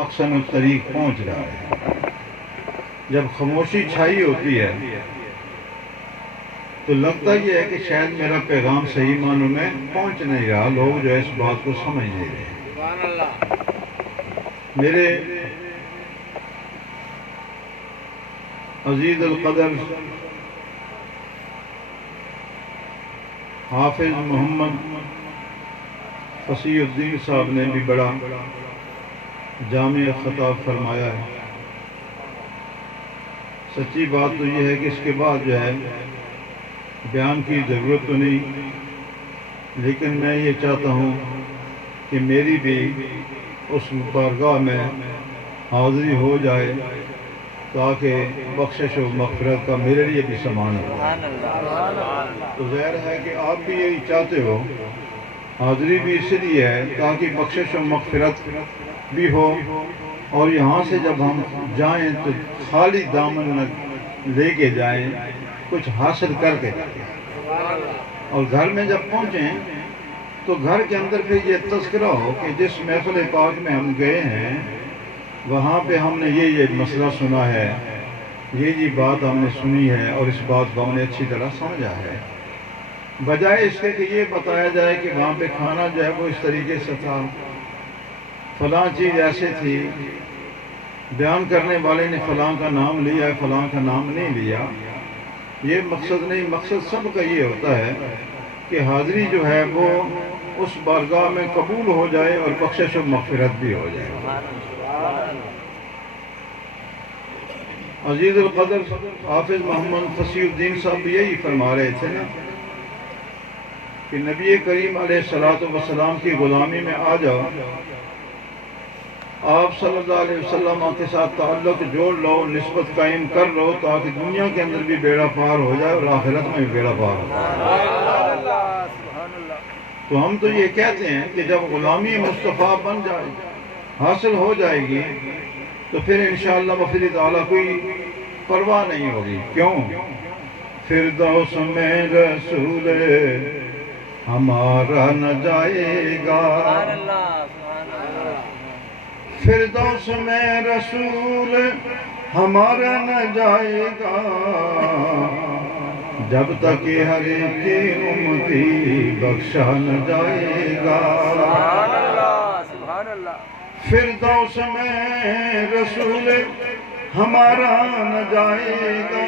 اقصن الطریق پہنچ رہا ہے۔ جب خاموشی چھائی ہوتی ہے تو لگتا یہ ہے کہ شاید میرا پیغام صحیح معنوں میں پہنچ نہیں رہا، لوگ جو ہے اس بات کو سمجھ نہیں رہے۔ میرے عزیز القدر حافظ محمد فصیح الدین صاحب نے بھی بڑا جامع خطاب فرمایا ہے۔ سچی بات تو یہ ہے کہ اس کے بعد جو ہے بیان کی ضرورت تو نہیں، لیکن میں یہ چاہتا ہوں کہ میری بھی اس بارگاہ میں حاضری ہو جائے تاکہ بخشش و مغفرت کا میرے لیے بھی سامان ہو۔ تو ظاہر ہے کہ آپ بھی یہی چاہتے ہو، حاضری بھی اس لیے ہے تاکہ بخشش و مغفرت بھی ہو، اور یہاں سے جب ہم جائیں تو خالی دامن نہ لے کے جائیں، کچھ حاصل کر کے جائیں، اور گھر میں جب پہنچیں تو گھر کے اندر پھر یہ تذکرہ ہو کہ جس محفل پاک میں ہم گئے ہیں وہاں پہ ہم نے یہ مسئلہ سنا ہے، یہ بات ہم نے سنی ہے، اور اس بات کو ہم نے اچھی طرح سمجھا ہے، بجائے اس کے کہ یہ بتایا جائے کہ وہاں پہ کھانا جو ہے وہ اس طریقے سے تھا، فلاں چیز ایسے تھی، بیان کرنے والے نے فلاں کا نام لیا ہے، فلاں کا نام نہیں لیا۔ یہ مقصد نہیں، مقصد سب کا یہ ہوتا ہے کہ حاضری جو ہے وہ اس بارگاہ میں قبول ہو جائے اور بخشش و مغفرت بھی ہو جائے۔ عزیز القدر حافظ محمد فصیح الدین صاحب بھی یہی فرما رہے تھے نا کہ نبی کریم علیہ السلام کی غلامی میں آ جاؤ، آپ صلی اللہ علیہ وسلم کے ساتھ تعلق جوڑ لو، نسبت قائم کر لو، تاکہ دنیا کے اندر بھی بیڑا پار ہو جائے اور آخرت میں بھی بیڑا پار ہو جائے۔ تو ہم تو یہ کہتے ہیں کہ جب غلامی مصطفیٰ بن جائے، حاصل ہو جائے گی، تو پھر انشاءاللہ بفضل تعالیٰ کوئی پرواہ نہیں ہوگی۔ کیوں؟ فردوس میں رسول ہمارا نہ جائے گا، فردوس میں رسول ہمارا نہ جائے گا، جب تک ہر ایک امتی بخشا نہ جائے گا۔ فردوس میں رسول ہمارا نہ جائے گا،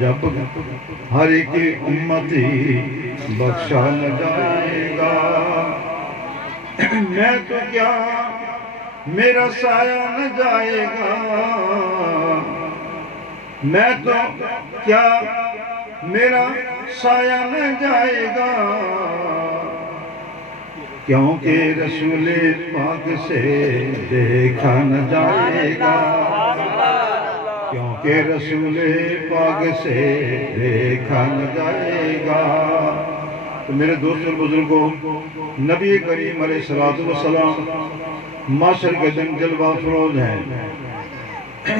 جب ہر ایک امتی بخشا نہ جائے گا۔ میں تو کیا میرا سایہ نہ جائے گا، میں تو کیا میرا سایہ نہ جائے گا، کیونکہ رسول پاک سے دیکھا نہ جائے گا، کیونکہ رسول پاک سے دیکھا نہ جائے گا۔ تو میرے دوست اور بزرگوں، نبی کریم علیہ السلام معاشر کے دن جلوہ افروز ہیں۔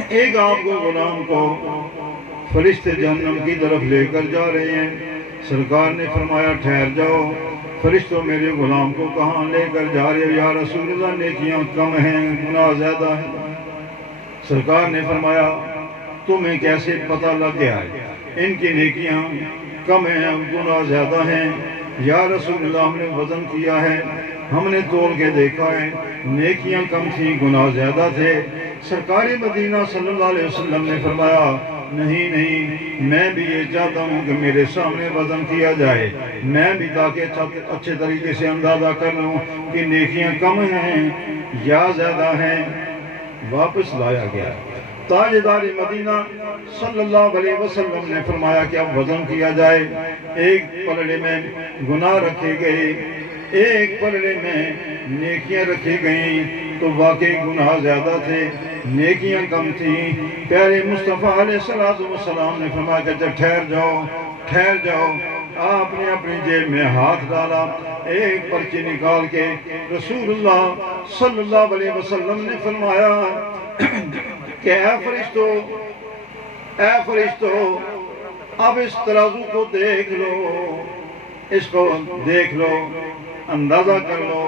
ایک آپ کو غلام کو فرشتے جہنم کی طرف لے کر جا رہے ہیں، سرکار نے فرمایا ٹھہر جاؤ، فرشتوں میرے غلام کو کہاں لے کر جا رہے ہو؟ یا رسول اللہ نیکیاں کم ہیں، گناہ زیادہ ہیں۔ سرکار نے فرمایا تمہیں کیسے پتہ لگ گیا ہے ان کی نیکیاں کم ہیں، گناہ زیادہ ہیں؟ یا رسول اللہ ہم نے وزن کیا ہے، ہم نے تول کے دیکھا ہے، نیکیاں کم تھیں، گناہ زیادہ تھے۔ سرکار مدینہ صلی اللہ علیہ وسلم نے فرمایا نہیں، میں بھی یہ چاہتا ہوں کہ میرے سامنے وزن کیا جائے، میں بھی تاکہ اچھے طریقے سے اندازہ کر لوں کہ نیکیاں کم ہیں یا زیادہ ہیں۔ واپس لایا گیا، تاجدار مدینہ صلی اللہ علیہ وسلم نے فرمایا کہ اب وزن کیا جائے۔ ایک پلڑے میں گناہ رکھے گئے، ایک پلڑے میں نیکیاں رکھی گئیں، تو واقعی گناہ زیادہ تھے، نیکیاں کم تھیں۔ پیارے مصطفیٰ علیہ السلام نے فرمایا کہ ٹھہر جاؤ، ٹھہر جاؤ۔ آپ نے اپنی جیب میں ہاتھ ڈالا، ایک پرچی نکال کے رسول اللہ صلی اللہ علیہ وسلم نے فرمایا کہ اے فرشتو، اب اس ترازو کو دیکھ لو، اس کو دیکھ لو، اندازہ کر لو،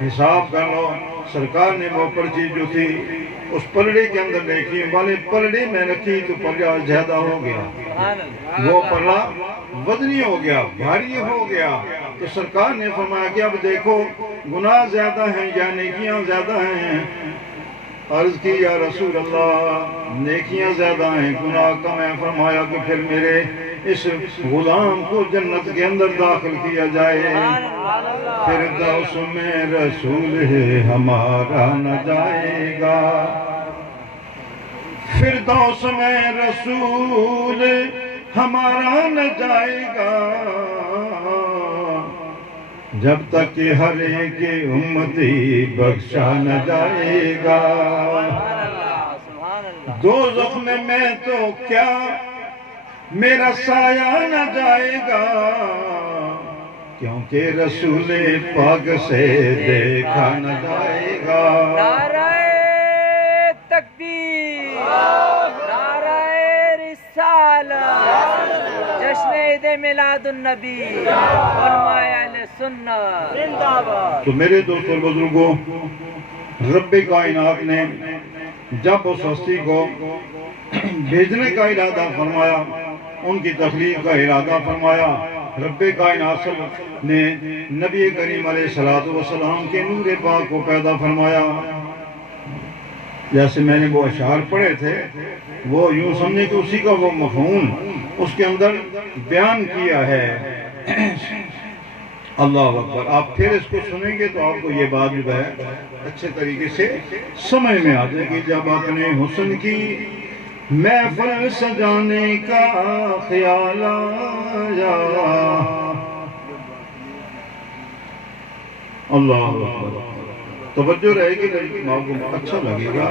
حساب کر لو، سرکار نے وہ پرچی جو تھی اس پلڑے کے اندر دیکھی والے پلڑے میں رکھی تو پلڑا زیادہ ہو گیا، وہ پلڑا وزنی ہو گیا، بھاری ہو گیا۔ تو سرکار نے فرمایا کہ اب دیکھو گناہ زیادہ ہیں یا نیکیاں زیادہ ہیں؟ عرض کی یا رسول اللہ نیکیاں زیادہ ہیں گناہ کم ہیں۔ فرمایا کہ پھر میرے اس غلام کو جنت کے اندر داخل کیا جائے، فردوس میں رسول ہے ہمارا نہ جائے گا، فردوس میں رسول ہمارا نہ جائے گا، جب تک کہ ہر ایک امتی بخشا نہ جائے گا۔ دوزخ میں تو کیا میرا سایہ نہ جائے گا، کیونکہ رسول پاک سے دیکھا نہ جائے گا۔ نعرہ تکبیر، نعرہ رسالت، جشن عید میلاد النبی، علماء اہل سنت زندہ باد۔ تو میرے دوستوں بزرگوں، رب کائنات نے جب اس ہستی کو بھیجنے کا ارادہ فرمایا، ان کی تخلیق کا ارادہ فرمایا، رب کائنات نے نبی کریم علیہ السلام کے نور پاک کو پیدا فرمایا۔ جیسے میں نے وہ اشعار پڑھے تھے وہ یوں سمجھے کہ اسی کا وہ مفہوم اس کے اندر بیان کیا ہے۔ اللہ اکبر، آپ پھر اس کو سنیں گے تو آپ کو یہ بات جو ہے اچھے طریقے سے سمجھ میں آ جائے گی۔ جب اپنے حسن کی محفل سجانے کا خیال آیا، اللہ اکبر، توجہ رہے گی آپ کو اچھا لگے گا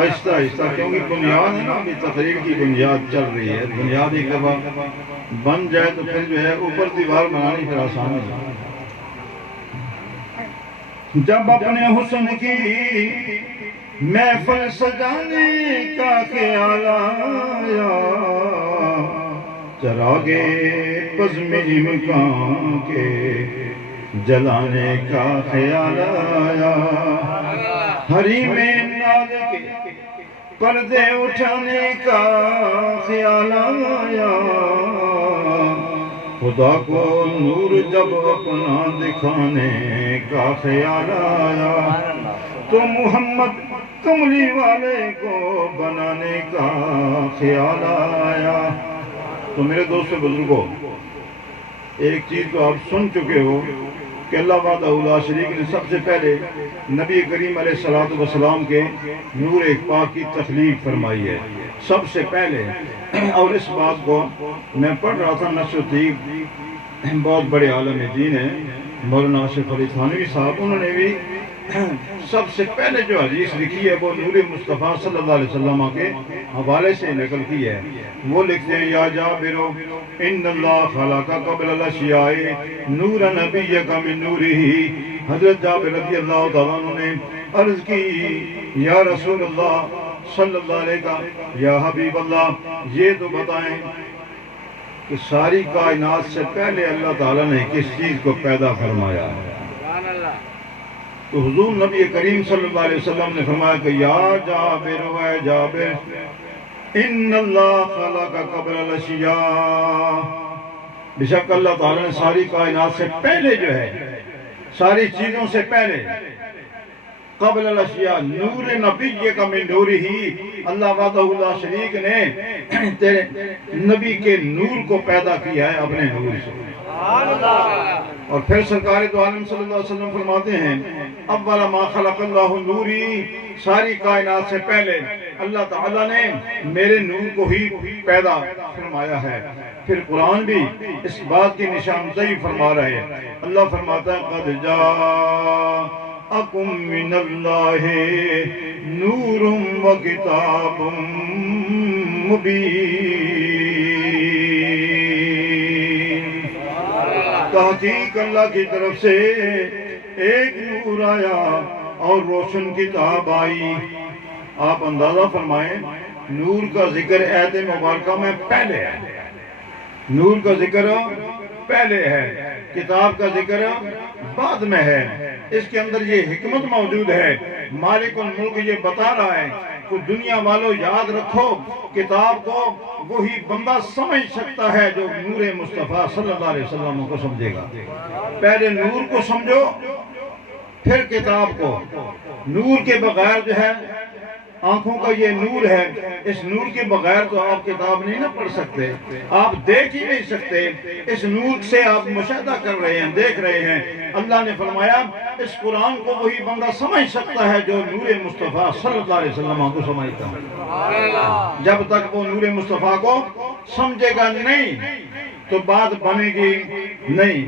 آہستہ آہستہ، کیونکہ بنیاد ہے نا، ابھی تقریر کی بنیاد چل رہی ہے، بنیاد ایک دفعہ بن جائے تو پھر جو ہے اوپر دیوار بنانی پھر آسان ہے۔ جب اپنے حسن کی محفل سجانے کا خیال آیا، چراغے بزم امکان کے جلانے کا خیال آیا، حریم ناز کے پردے اٹھانے کا خیال آیا، خدا کو نور جب اپنا دکھانے کا خیال آیا، تو محمد کملی والے کو بنانے کا خیال آیا۔ تو میرے دوست بزرگوں، ایک چیز تو آپ سن چکے ہو کہ اللہ وحدہ لا شریک نے سب سے پہلے نبی کریم علیہ السلام کے نور پاک کی تخلیق فرمائی ہے سب سے پہلے۔ اور اس بات کو میں پڑھ رہا تھا، نشر الطیب بہت بڑے عالم دین ہیں مولانا آصف علی تھانوی صاحب، انہوں نے بھی سب سے پہلے جو حدیث لکھی ہے وہ نور مصطفیٰ صلی اللہ علیہ وسلم کے حوالے سے نقل کی ہے۔ وہ لکھتے ہیں یا جابر ان اللہ خلق قبل الاشیاء نور نبیک من نورہ، حضرت جابر رضی اللہ تعالیٰ عنہ نے عرض کی یا رسول اللہ صلی اللہ علیہ وسلم، یا حبیب اللہ یہ تو بتائیں کہ ساری کائنات سے پہلے اللہ تعالیٰ نے کس چیز کو پیدا فرمایا ہے؟ تو حضور نبی کریم صلی اللہ علیہ وسلم نے فرمایا کہ یا جابر و جابر ان اللہ خلق قبل الاشیاء، بے شک اللہ تعالیٰ نے ساری کائنات سے پہلے جو ہے، ساری چیزوں سے پہلے، قبل الاشیاء نور نبیک من نورہ، اللہ وحدہ لا شریک نے تیرے نبی کے نور کو پیدا کیا ہے اپنے نور سے۔ اور پھر سرکار دو عالم صلی اللہ علیہ وسلم فرماتے ہیں اول ما خلق اللہ نوری، ساری کائنات سے پہلے اللہ تعالیٰ نے میرے نور کو ہی پیدا فرمایا ہے۔ پھر قرآن بھی اس بات کی نشاندہی فرما رہے ہیں، اللہ فرماتا ہے قد جاءکم من اللہ نور و کتاب مبین، تحقیق اللہ کی طرف سے ایک نور آیا اور روشن کتاب آئی۔ آپ اندازہ فرمائیں نور کا ذکر آیت مبارکہ میں پہلے ہے، نور کا ذکر پہلے ہے، کتاب کا ذکر بعد میں ہے، اس کے اندر یہ حکمت موجود ہے۔ مالک الملک یہ بتا رہا ہے کہ دنیا والوں یاد رکھو، کتاب کو وہی بندہ سمجھ سکتا ہے جو نور مصطفیٰ صلی اللہ علیہ وسلم کو سمجھے گا۔ پہلے نور کو سمجھو پھر کتاب کو۔ نور کے بغیر جو ہے، آنکھوں کا یہ نور ہے، اس نور کے بغیر تو آپ کتاب نہیں نہ پڑھ سکتے، آپ دیکھ ہی نہیں سکتے۔ اس نور سے آپ مشاہدہ کر رہے ہیں، دیکھ رہے ہیں۔ اللہ نے فرمایا اس قرآن کو وہی بندہ سمجھ سکتا ہے جو نور مصطفیٰ صلی اللہ علیہ وسلم کو سمجھتا ہے۔ جب تک وہ نور مصطفیٰ کو سمجھے گا نہیں تو بات بنے گی نہیں،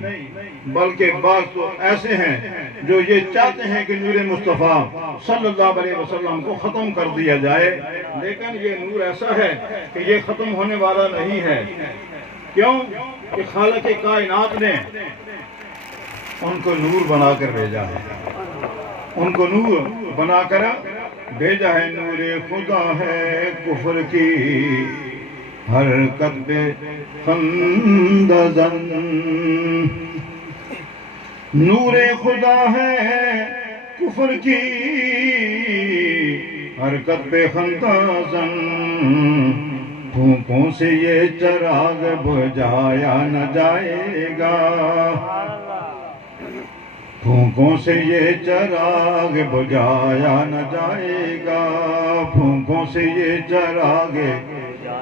بلکہ بعض تو ایسے ہیں جو یہ چاہتے ہیں کہ نور مصطفیٰ صلی اللہ علیہ وسلم کو ختم کر دیا جائے، لیکن یہ نور ایسا ہے کہ یہ ختم ہونے والا نہیں ہے۔ کیوں کہ خالق کائنات نے ان کو نور بنا کر بھیجا ہے، ان کو نور بنا کر بھیجا ہے۔ نور خدا ہے کفر کی حرکت پہ خندہ زن، نور خدا ہے کفر کی حرکت پہ خندہ زن، پھونکوں سے یہ چراغ بجھایا نہ جائے گا، پھونکوں سے یہ چراغ بجھایا نہ جائے گا، پھونکوں سے یہ چراغ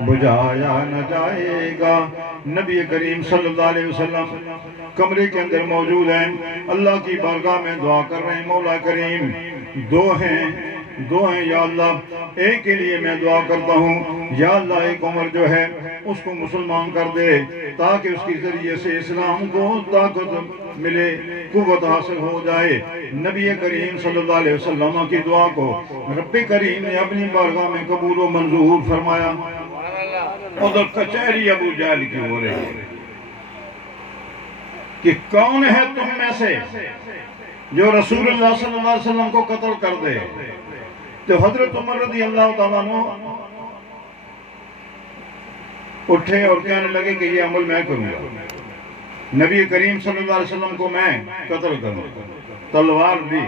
بجھایا نہ جائے گا۔ نبی کریم صلی اللہ علیہ وسلم کمرے کے اندر موجود ہیں، اللہ کی بارگاہ میں دعا کر رہے ہیں، مولا کریم دو ہیں یا اللہ، ایک کے لیے میں دعا کرتا ہوں، یا اللہ ایک عمر جو ہے اس کو مسلمان کر دے تاکہ اس کے ذریعے سے اسلام کو طاقت ملے، قوت حاصل ہو جائے۔ نبی کریم صلی اللہ علیہ وسلم کی دعا کو رب کریم نے اپنی بارگاہ میں قبول و منظور فرمایا۔ ادھر کچہری ابو جہل کی ہو رہی ہے کہ کون ہے تم میں سے جو رسول اللہ صلی اللہ علیہ وسلم کو قتل کر دے؟ تو حضرت عمر رضی اللہ تعالیٰ عنہ اٹھے اور کہنے لگے کہ یہ عمل میں کروں گا، نبی کریم صلی اللہ علیہ وسلم کو میں قتل کروں گا۔ تلوار بھی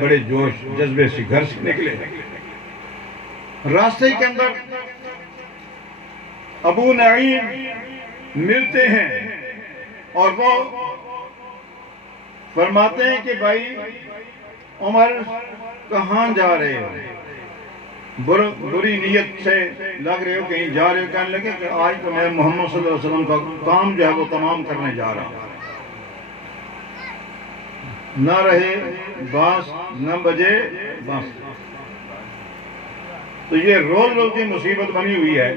بڑے جوش جذبے سے گھر سے نکلے، راستے کے اندر ابو نعیم ملتے ہیں اور وہ فرماتے ہیں کہ بھائی عمر کہاں جا رہے ہو؟ بری نیت سے لگ رہے ہو، کہیں جا رہے ہو؟ کہنے لگے کہ آج تو میں محمد صلی اللہ علیہ وسلم کا کام جو ہے وہ تمام کرنے جا رہا ہوں، نہ رہے بانس نہ بجے بانس۔ تو یہ روز روز کی مصیبت بنی ہوئی ہے،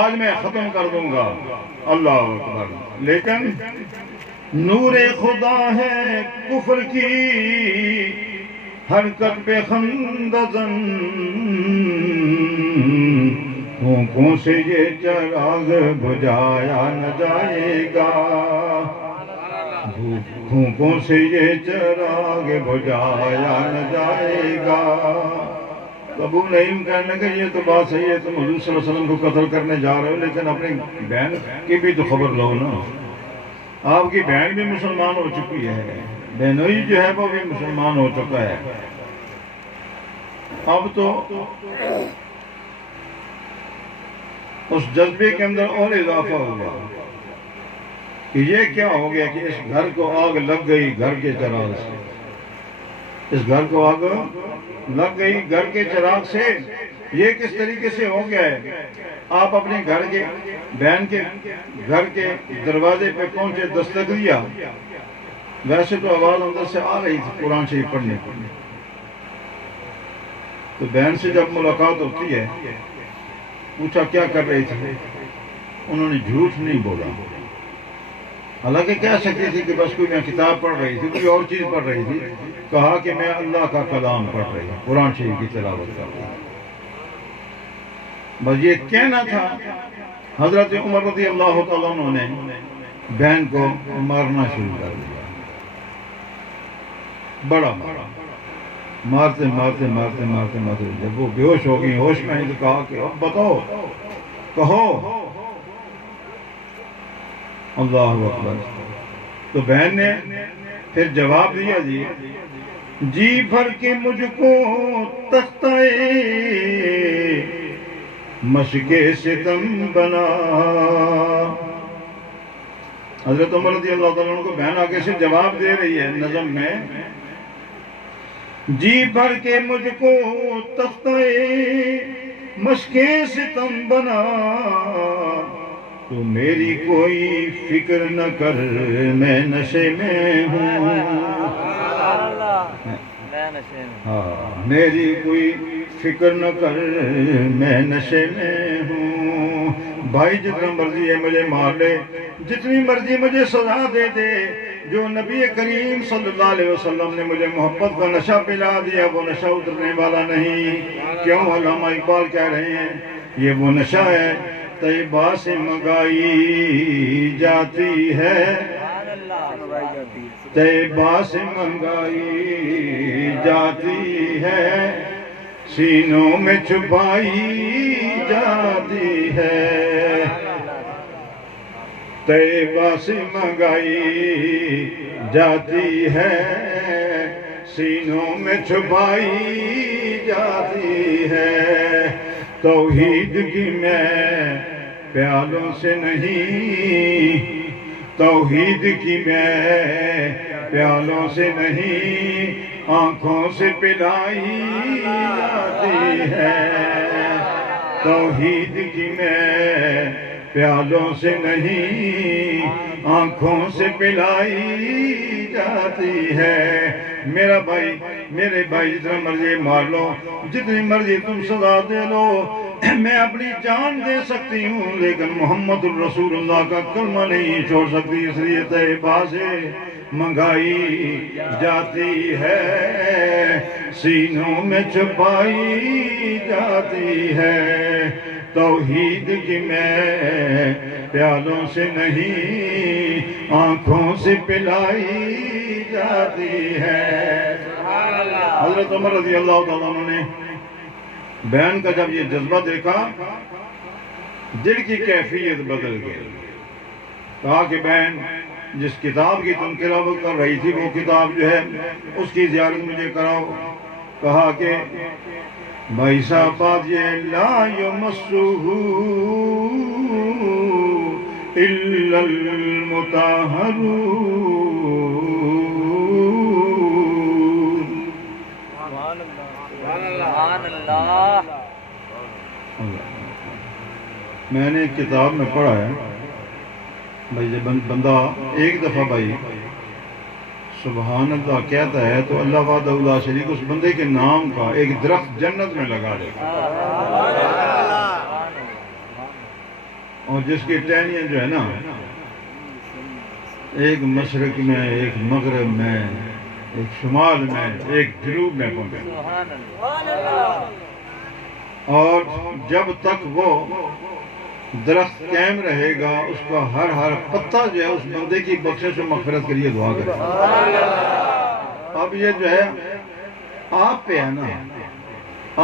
آج میں ختم کر دوں گا۔ اللہ اکبر۔ لیکن نور خدا ہے کفر کی حرکت پہ خندہ زن، پھونکوں سے یہ چراغ بجھایا نہ جائے گا، پھونکوں سے یہ چراغ بجھایا نہ جائے گا۔ ابو نعیم کہنے لگے یہ تو بات صحیح ہے، تم حضور صلی اللہ علیہ وسلم کو قتل کرنے جا رہے ہو، لیکن اپنی بہن کی بھی تو خبر لو نا، آپ کی بہن بھی مسلمان ہو چکی ہے، بہنوئی جو ہے وہ بھی مسلمان ہو چکا ہے۔ اب تو اس جذبے کے اندر اور اضافہ ہوا کہ یہ کیا ہو گیا کہ اس گھر کو آگ لگ گئی گھر کے چراغ سے، اس گھر کو آگ لگ گئی گھر کے چراغ سے۔ یہ کس طریقے سے ہو گیا ہے؟ آپ اپنے گھر کے بہن کے گھر کے دروازے پہ پہنچے، دستک دیا، ویسے تو آواز اندر سے آ رہی تھی قرآن شریف پڑھنے کو، تو بہن سے جب ملاقات ہوتی ہے پوچھا کیا کر رہی تھی، انہوں نے جھوٹ نہیں بولا، حالانکہ کہہ سکتی تھی کہ بس کوئی میں کتاب پڑھ رہی تھی، کوئی اور چیز پڑھ رہی تھی، کہا کہ میں اللہ کا کلام پڑھ رہی ہوں، قرآن شریف کی تلاوت کر رہی ہوں۔ بس یہ کہنا تھا۔ حضرت عمر رضی اللہ تعالیٰ عنہ نے بہن کو مارنا شروع کر دیا، بڑا مارتے مارتے مارتے مارتے مارتے جب وہ بے ہوش ہو گئی، ہوش میں تو کہا کہ اب بتاؤ، کہو اللہ اکبر. تو بہن نے پھر جواب دیا جی بھر کے مجھ کو تختہ مشق ستم بنا. حضرت عمر رضی اللہ تعالیٰ عنہ کو بہن آگے سے جواب دے رہی ہے نظم میں، جی بھر کے مجھ کو تختہ مشق ستم بنا، تو میری کوئی فکر نہ کر میں نشے میں ہوں. ہاں، میری کوئی فکر نہ کر میں نشے میں ہوں. بھائی جتنا مرضی ہے مجھے مار لے، جتنی مرضی مجھے سزا دے دے، جو نبی کریم صلی اللہ علیہ وسلم نے مجھے محبت کا نشہ پلا دیا وہ نشہ اترنے والا نہیں. کیوں؟ علامہ اقبال کہہ رہے ہیں یہ وہ نشہ ہے طیبہ سے منگائی جاتی ہے، طیبہ سے منگائی جاتی ہے، سینوں میں چھپائی جاتی ہے، طیبہ سے منگائی جاتی ہے، سینوں میں چھپائی جاتی ہے. توحید کی میں پیالوں سے نہیں، توحید کی میں پیالوں سے نہیں، آنکھوں سے پلائی جاتی ہے. توحید کی میں پیالوں سے نہیں، آنکھوں سے پلائی جاتی ہے. میرا بھائی، میرے بھائی جتنا مرضی مار لو، جتنی مرضی تم سزا دے لو، میں اپنی جان دے سکتی ہوں لیکن محمد الرسول اللہ کا کلمہ نہیں چھوڑ سکتی. اس لیے طیبہ سے منگائی جاتی ہے، سینوں میں چھپائی جاتی ہے. توحید کی میں پیالوں سے نہیں، آنکھوں سے پلائی جاتی ہے. حضرت عمر رضی اللہ تعالیٰ عنہ نے بہن کا جب یہ جذبہ دیکھا دل کی کیفیت بدل گئی. کہا کہ بہن جس کتاب کی تم تلاوت کر رہی تھی وہ کتاب جو ہے اس کی زیارت مجھے کراؤ. کہا کہ بھائی صاحب بات یہ لا یمسہ الا المطہرون. میں نے ایک کتاب میں پڑھا ہے بھائی جب بندہ ایک دفعہ بھائی سبحان اللہ کہتا ہے تو اللہ وحدہ لا شریک اس بندے کے نام کا ایک درخت جنت میں لگا دے گا. اور جس کی ٹہنیاں جو ہے نا ایک مشرق میں، ایک مغرب میں، ایک شمال میں، ایک جنوب میں پہنچے، اور جب تک وہ درخت قائم رہے گا اس کا ہر پتا جو ہے اس بندے کی بخشش و مغفرت کے لیے دعا کرے. اب یہ جو ہے آپ پہ ہے نا،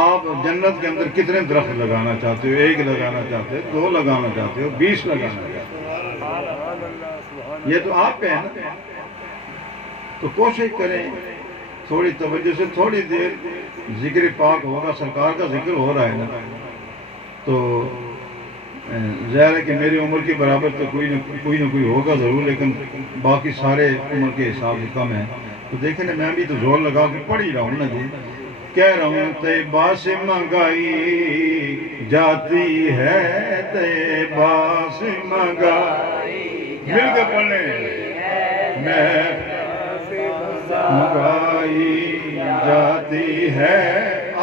آپ جنت کے اندر کتنے درخت لگانا چاہتے ہو؟ ایک لگانا چاہتے ہو، 2 لگانا چاہتے ہو، 20 لگانا چاہتے ہو؟ یہ تو آپ پہ ہے نا. تو کوشش کریں تھوڑی توجہ سے تھوڑی دیر ذکر پاک ہوگا، سرکار کا ذکر ہو رہا ہے نا. تو ظاہر ہے کہ میری عمر کے برابر تو کوئی نہ کوئی ہوگا ضرور، لیکن باقی سارے عمر کے حساب سے کم ہے. تو دیکھیں نا میں بھی تو زور لگا کے پڑھ ہی رہا ہوں نا جی. کہہ رہا ہوں طیبہ سے منگائی جاتی ہے، طیبہ سے منگائی، مل کے پڑھنے میں منگائی جاتی ہے.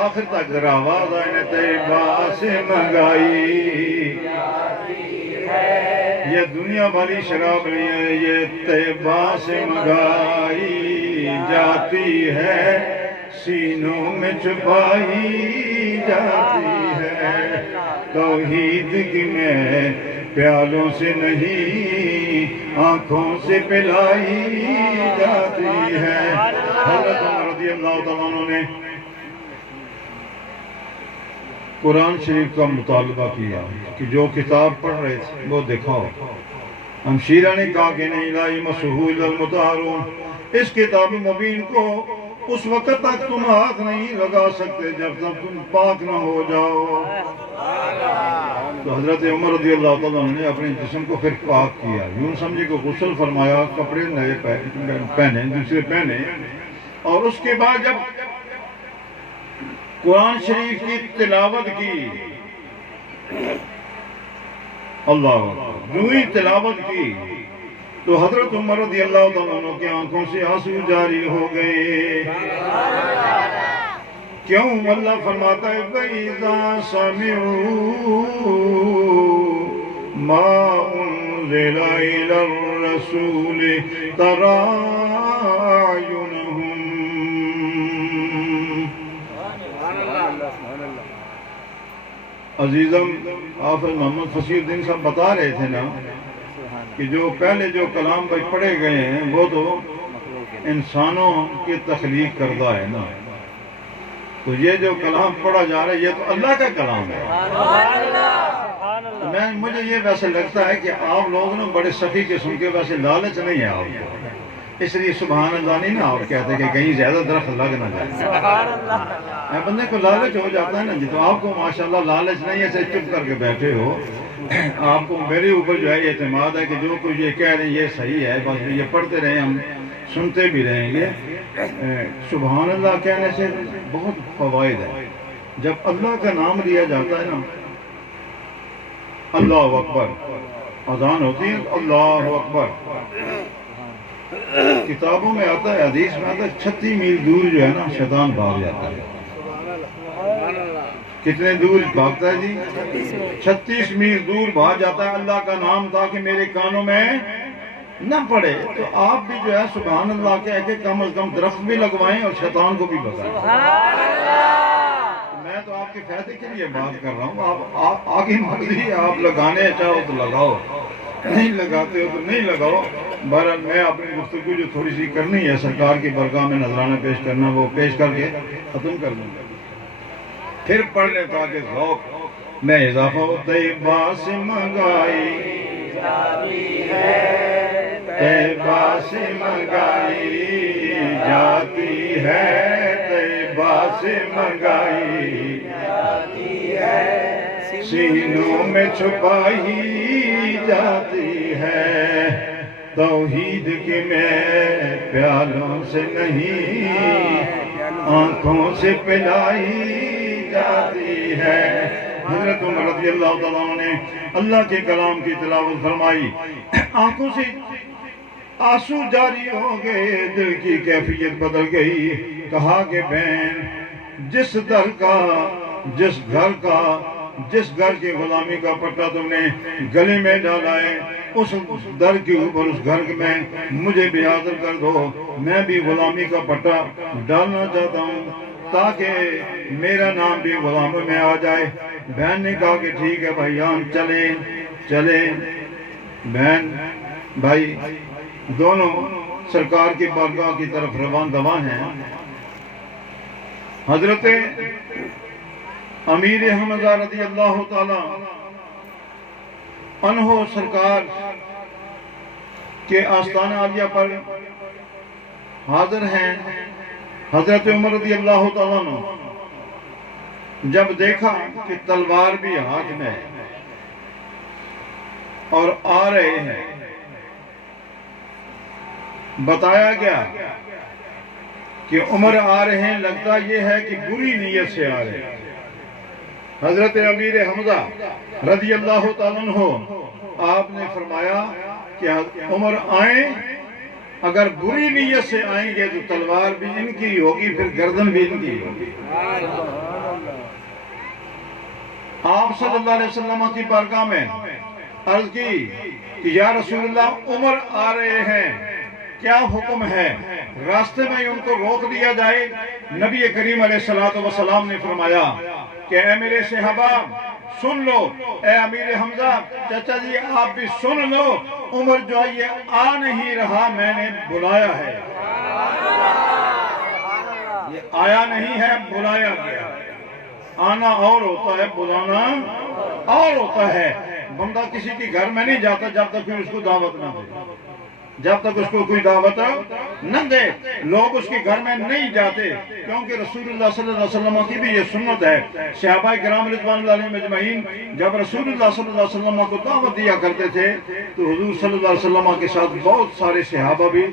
آخر تک ذرا آواز آئے، طیبہ سے منگائی جاتی ہے. یہ دنیا والی شراب نہیں ہے، یہ طیبہ سے منگائی جاتی ہے، سینوں میں چھپائی جاتی ہے. توحید کی میں پیالوں سے نہیں، آنکھوں سے پلائی جاتی ہے. حضرت عمر رضی اللہ تعالیٰ عنہ نے قرآن شریف کا مطالبہ کیا کہ جو کتاب پڑھ رہے تھے وہ دکھاؤ. ہم شیرہ نے کہا کہ نہیں لا یمسہ الا المطہرون، اس کتاب مبین کو اس وقت تک تم ہاتھ نہیں لگا سکتے جب تک تم پاک نہ ہو جاؤ۔ تو حضرت عمر رضی اللہ تعالیٰ نے اپنے جسم کو پھر پاک کیا، یوں سمجھے کہ غسل فرمایا، کپڑے نئے پہنے، دوسرے پہنے، اور اس کے بعد جب قرآن شریف کی تلاوت کی، اللہ اکبر، جو ہی تلاوت کی تو حضرت عمر رضی اللہ تعالیٰ عنہ کی آنکھوں سے آنسو جاری ہو گئے۔ کیوں؟ اللہ فرماتا ہے وَإِذَا سَمِعُوا مَا أُنزِلَ إِلَى الرَّسُولِ تَرَىٰ أَعْيُنَهُمْ۔ عزیزم، حافظ محمد فصیح الدین صاحب بتا رہے تھے نا کہ جو پہلے جو کلام پڑھے گئے ہیں وہ تو انسانوں کی تخلیق کردہ ہے نا، تو یہ جو کلام پڑھا جا رہا ہے یہ تو اللہ کا کلام ہے۔ مجھے یہ ویسے لگتا ہے کہ آپ لوگ نا بڑے سخی قسم کے، ویسے لالچ نہیں ہے آپ کو، اس لیے سبحان اللہ نہیں نا آپ کہتے کہ کہیں زیادہ درخت لگ نہ جائے، بندے کو لالچ ہو جاتا ہے نا جی۔ تو آپ کو ماشاءاللہ لالچ نہیں ہے، ایسے چپ کر کے بیٹھے ہو، آپ کو میرے اوپر جو ہے اعتماد ہے کہ جو کچھ یہ کہہ رہے ہیں یہ صحیح ہے، بس یہ پڑھتے رہیں، ہم سنتے بھی رہیں گے۔ سبحان اللہ کہنے سے بہت فوائد ہے۔ جب اللہ کا نام لیا جاتا ہے نا، اللہ اکبر، اذان ہوتی ہے اللہ اکبر، کتابوں میں آتا ہے، حدیث میں آتا ہے 36 میل دور جو ہے نا شیطان بھاگ جاتا ہے۔ کتنے دور بھاگتا ہے جی؟ 36 میل دور بھاگ جاتا ہے اللہ کا نام تاکہ میرے کانوں میں نہ پڑے۔ تو آپ بھی جو ہے سبحان اللہ کہہ کے کم از کم درخت بھی لگوائیں اور شیطان کو بھی بتائیں۔ میں تو آپ کے فائدے کے لیے بات کر رہا ہوں، آپ آگے مرضی ہے، آپ لگانے چاہو تو لگاؤ، نہیں لگاتے ہو تو نہیں لگاؤ۔ بہرحال میں اپنی گفتگو جو تھوڑی سی کرنی ہے سرکار کی بارگاہ میں نذرانہ پیش کرنا، وہ پیش کر کے ختم کر دوں گا، پھر پڑھ لیں تاکہ ذوق میں اضافہ ہو۔ طیبہ سے منگائی جاتی ہے، طیبہ سے منگائی جاتی ہے، طیبہ سے منگائی جاتی ہے، سینوں میں چھپائی جاتی ہے، توحید کی میں پیالوں سے نہیں آنکھوں سے پلائی جاتی ہے۔ حضرت عمر رضی اللہ تعالیٰ نے اللہ کے کلام کی تلاوت فرمائی، آنکھوں سے آنسو جاری ہو گئے، دل کی کیفیت بدل گئی۔ کہا کہ بہن، جس در کا، جس گھر کا، جس گھر کی غلامی کا پٹا تم نے گلے میں ڈالا ہے، اس در کے اوپر، اس گھر میں مجھے بھی حاضر کر دو، میں بھی غلامی کا پٹا ڈالنا چاہتا ہوں تاکہ میرا نام بھی غلاموں میں آ جائے۔ بہن نے کہا کہ ٹھیک ہے بھائی، ہم چلیں۔ بہن بھائی دونوں سرکار کی بارگاہ کی طرف روان دوا ہیں۔ حضرت امیر حمزہ رضی اللہ تعالی عنہ سرکار کے آستانہ عالیہ پر حاضر ہیں۔ حضرت عمر رضی اللہ تعالیٰ عنہ جب دیکھا کہ تلوار بھی ہاتھ میں ہے اور آ رہے ہیں، بتایا گیا کہ عمر آ رہے ہیں، لگتا یہ ہے کہ بری نیت سے آ رہے ہیں۔ حضرت امیر حمزہ رضی اللہ تعالیٰ عنہ آپ نے فرمایا کہ عمر آئیں، اگر بری نیت سے آئیں گے تو تلوار بھی ان کی ہوگی، پھر گردن بھی ان کی ہوگی۔ آپ صلی اللہ علیہ وسلم کی بارگاہ میں عرض کی کہ یا رسول اللہ، عمر آ رہے ہیں، کیا حکم ہے؟ راستے میں ان کو روک دیا جائے؟ نبی کریم علیہ السلام نے فرمایا کہ اے میرے صحابہ سن لو، اے امیر حمزہ چچا جی آپ بھی سن لو، عمر جو ہے یہ آ نہیں رہا، میں نے بلایا ہے۔ یہ آیا نہیں ہے، بلایا گیا۔ آنا اور ہوتا ہے، بلانا اور ہوتا ہے۔ بندہ کسی کے گھر میں نہیں جاتا جب تک کوئی اس کو دعوت نہ دے، جب تک اس کو کوئی دعوت نہ دے لوگ اس کے گھر میں نہیں جاتے، کیونکہ رسول اللہ صلی اللہ علیہ وسلم کی بھی یہ سنت ہے۔ صحابہ کرام رضوان اللہ علیہم اجمعین جب رسول اللہ صلی اللہ علیہ وسلم کو دعوت دیا کرتے تھے تو حضور صلی اللہ علیہ وسلم کے ساتھ بہت سارے صحابہ بھی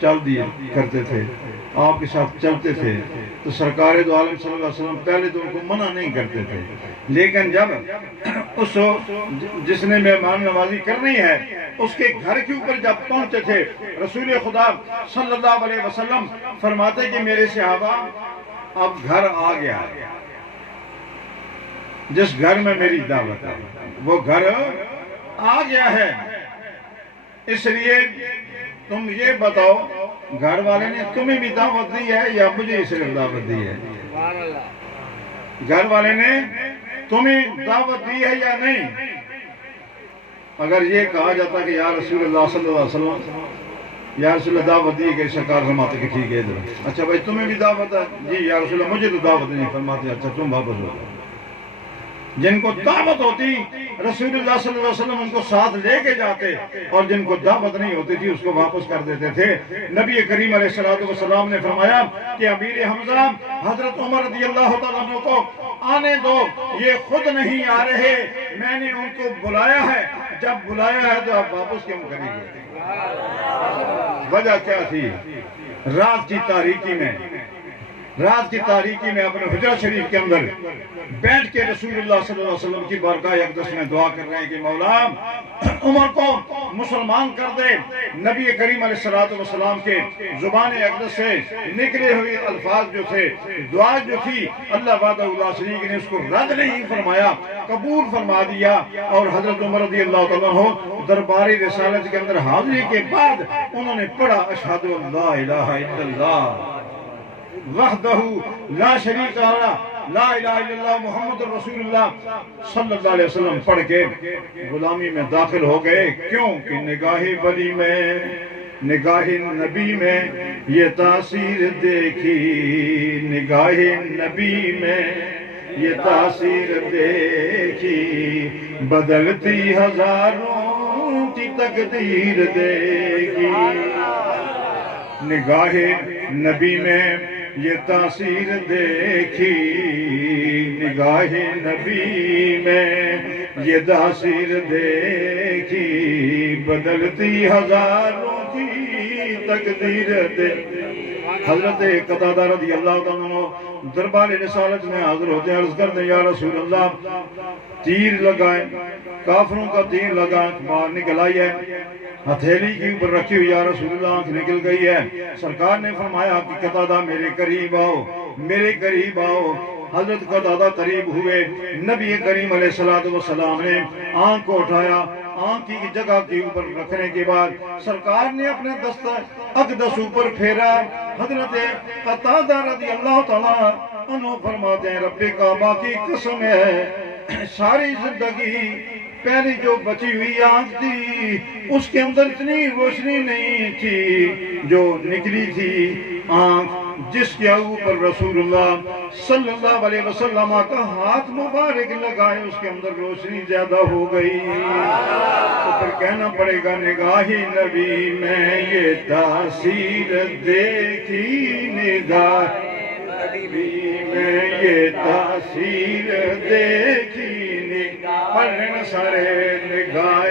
چل دیا کرتے تھے، آپ کے ساتھ چلتے تھے، تو سرکار دو عالم صلی اللہ علیہ وسلم پہلے تو ان کو منع نہیں کرتے تھے، لیکن جب اس جس نے مہمان نوازی کرنی ہے اس کے گھر کے اوپر جب پہنچتے تھے رسول خدا صلی اللہ علیہ وسلم فرماتے کہ میرے صحابہ اب گھر آ گیا ہے، جس گھر میں میری دعوت ہے وہ گھر آ گیا ہے، اس لیے تم یہ بتاؤ گھر والے نے تمہیں بھی دعوت دی ہے یا مجھے ہی صرف دعوت دی ہے؟ گھر والے نے تمہیں دعوت دی ہے یا نہیں؟ اگر یہ کہا جاتا کہ یا رسول اللہ صلی اللہ علیہ وسلم یا رسول اللہ دعوت دی کہ سرکار فرماتے کہ ٹھیک ہے ادھر، اچھا بھائی تمہیں بھی دعوت ہے؟ جی یا رسول اللہ مجھے تو دعوت نہیں، فرماتے اچھا تم واپس ہو۔ جن کو دعوت ہوتی رسول اللہ صلی اللہ علیہ وسلم ان کو ساتھ لے کے جاتے، اور جن کو دعوت نہیں ہوتی تھی اس کو واپس کر دیتے تھے۔ نبی کریم علیہ السلام نے فرمایا کہ امیر حمزہ حضرت عمر رضی اللہ تعالیٰ عنہ کو آنے دو، یہ خود نہیں آ رہے، میں نے ان کو بلایا ہے، جب بلایا ہے تو آپ واپس کیوں کریں گے؟ وجہ کیا تھی؟ رات کی تاریکی میں اپنے حجرہ شریف کے اندر بیٹھ کے رسول اللہ صلی اللہ علیہ وسلم کی بارگاہ اقدس میں دعا کر رہے ہیں کہ مولا عمر کو مسلمان کر دے۔ نبی کریم علیہ السلام کے زبان اقدس سے نکلے ہوئے الفاظ جو تھے، دعا جو تھی، اللہ وحدہ لا شریک نے اس کو رد نہیں فرمایا، قبول فرما دیا، اور حضرت عمر رضی اللہ تعالیٰ عنہ درباری رسالت کے اندر حاضری کے بعد انہوں نے پڑھا اشہد ان لا الہ الا اللہ وحدہ لا شریک لہ لا الہ الا اللہ محمد رسول اللہ صلی اللہ علیہ وسلم پڑھ کے غلامی میں داخل ہو گئے۔ کیوں کہ نگاہ ولی میں، نگاہ نبی میں یہ تاثیر دیکھی، نگاہ نبی میں یہ تاثیر دیکھی، بدلتی ہزاروں کی تقدیر دیکھی، نگاہ نبی میں یہ تاثیر دیکھی، نگاہ نبی میں یہ تاثیر دیکھی، بدلتی ہزاروں کی تقدیر دیکھی۔ حضرت قتادہ رضی اللہ عنہ دربار رسالت میں حاضر ہوتے ہیں، عرض کرتے ہیں یا رسول اللہ تیر لگائیں، کافروں کا تیر لگائیں، باہر نکل آئی ہے، ہتھیلی کی اوپر رکھی ہوئی یا رسول اللہ آنکھ نکل گئی ہے۔ سرکار نے فرمایا کہ قتادہ میرے قریب آؤ، میرے قریب آؤ۔ حضرت قتادہ قریب ہوئے، نبی کریم علیہ السلام نے آنکھ کو اٹھایا، آنکھ کی جگہ کے اوپر رکھنے کے بعد سرکار نے اپنے دست اقدس اوپر پھیرا۔ حضرت قتادہ رضی اللہ تعالیٰ عنہ فرماتے ہیں رب کعبہ کی قسم ہے ساری زندگی پہلی جو بچی ہوئی آنکھ تھی اس کے اندر اتنی روشنی نہیں تھی جو نکلی تھی آنکھ جس کے اوپر رسول اللہ صلی اللہ علیہ وسلم کا ہاتھ مبارک لگائے اس کے اندر روشنی زیادہ ہو گئی۔ تو پھر کہنا پڑے گا نگاہ نبی میں یہ تاثیر دیکھی، نگاہ نبی میں یہ تاثیر دیکھی، پڑھن سارے نگاہ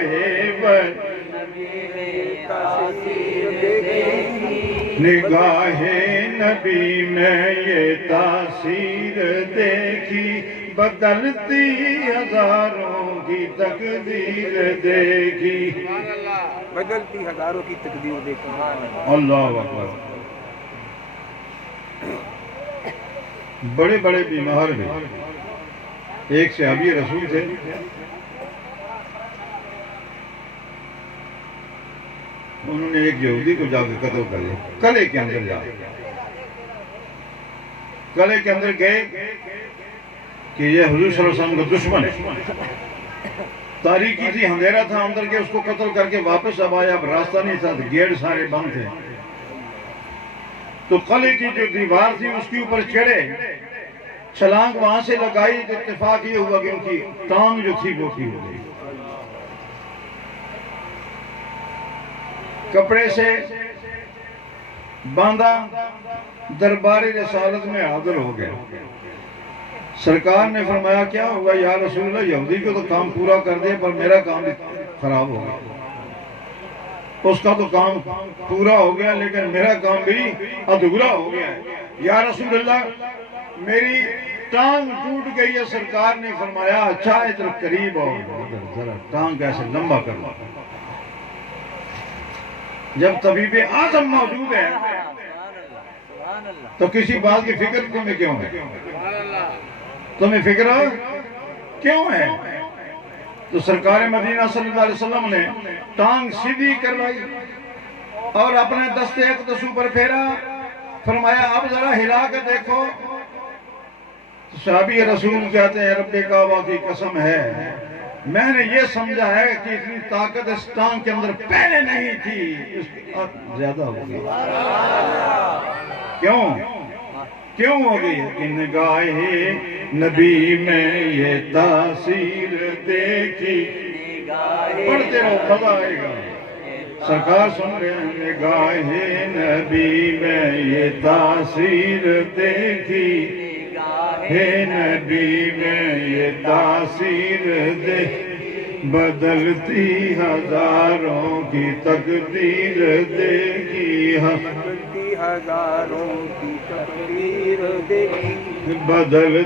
نگاہ نبی میں یہ تاثیر دیکھی، بدلتی ہزاروں کی تقدیر دیکھی، بدلتی ہزاروں کی تقدیر دیکھی۔ اللہ اکبر۔ بڑے بڑے بیمار بھی، ایک صحابی رسول تھے، انہوں نے ایک یہودی کو جا کے قتل کر لیا، قلعے کے اندر جا قلعے کے اندر گئے کہ یہ حضور صلی اللہ علیہ وسلم کا دشمن ہے، تاریکی تھی، اندھیرا تھا، اندر کے اس کو قتل کر کے واپس اب آیا، اب راستہ نہیں تھا، گیٹ سارے بند تھے، تو قلعے کی جو دیوار تھی اس کے اوپر چڑھے چھلانگ وہاں سے لگائی تو اتفاق یہ ہوا کہ ان کی ٹانگ جو تھی وہ ٹھیک ہو گئی، کپڑے سے باندھا، دربار رسالت میں حاضر ہو گئے۔ سرکار نے فرمایا کیا ہوا یا رسول اللہ، یہودی کو تو کام پورا کر دیا پر میرا کام خراب ہو گیا، اس کا تو کام پورا ہو گیا لیکن میرا کام بھی ادھورا ہو گیا ہے۔ یا رسول اللہ میری ٹانگ ٹوٹ گئی ہے۔ سرکار نے فرمایا اچھا ادھر قریب آؤ، ذرا ٹانگ ایسے لمبا کر لو۔ جب طبیب اعظم موجود ہے تو کسی بات کی فکر تمہیں کیوں ہے؟ تمہیں فکر کیوں ہے؟ تو سرکار مدینہ صلی اللہ علیہ وسلم نے ٹانگ سیدھی کروائی اور اپنے دستے اقدس پر پھیرا، فرمایا اب ذرا ہلا کے دیکھو۔ صحابی رسول کہتے ہیں رب کعبہ کی قسم ہے میں نے یہ سمجھا ہے کہ اتنی طاقت اس ٹانگ کے اندر پہلے نہیں تھی، اب زیادہ ہو گئی۔ کیوں ہو گئی ہے؟ کہ نگاہ نبی میں یہ تاثیر دیکھی، پڑھتے رہو مزہ آئے گا۔ سرکار سن رہے ہیں، نگاہ نبی میں یہ تاثیر دیکھی، ہے نبی میں یہ تاثیر دیکھی، بدلتی ہزاروں کی تقدیر دیکھی، ہزاروں کی تقدیر دیکھی، بدل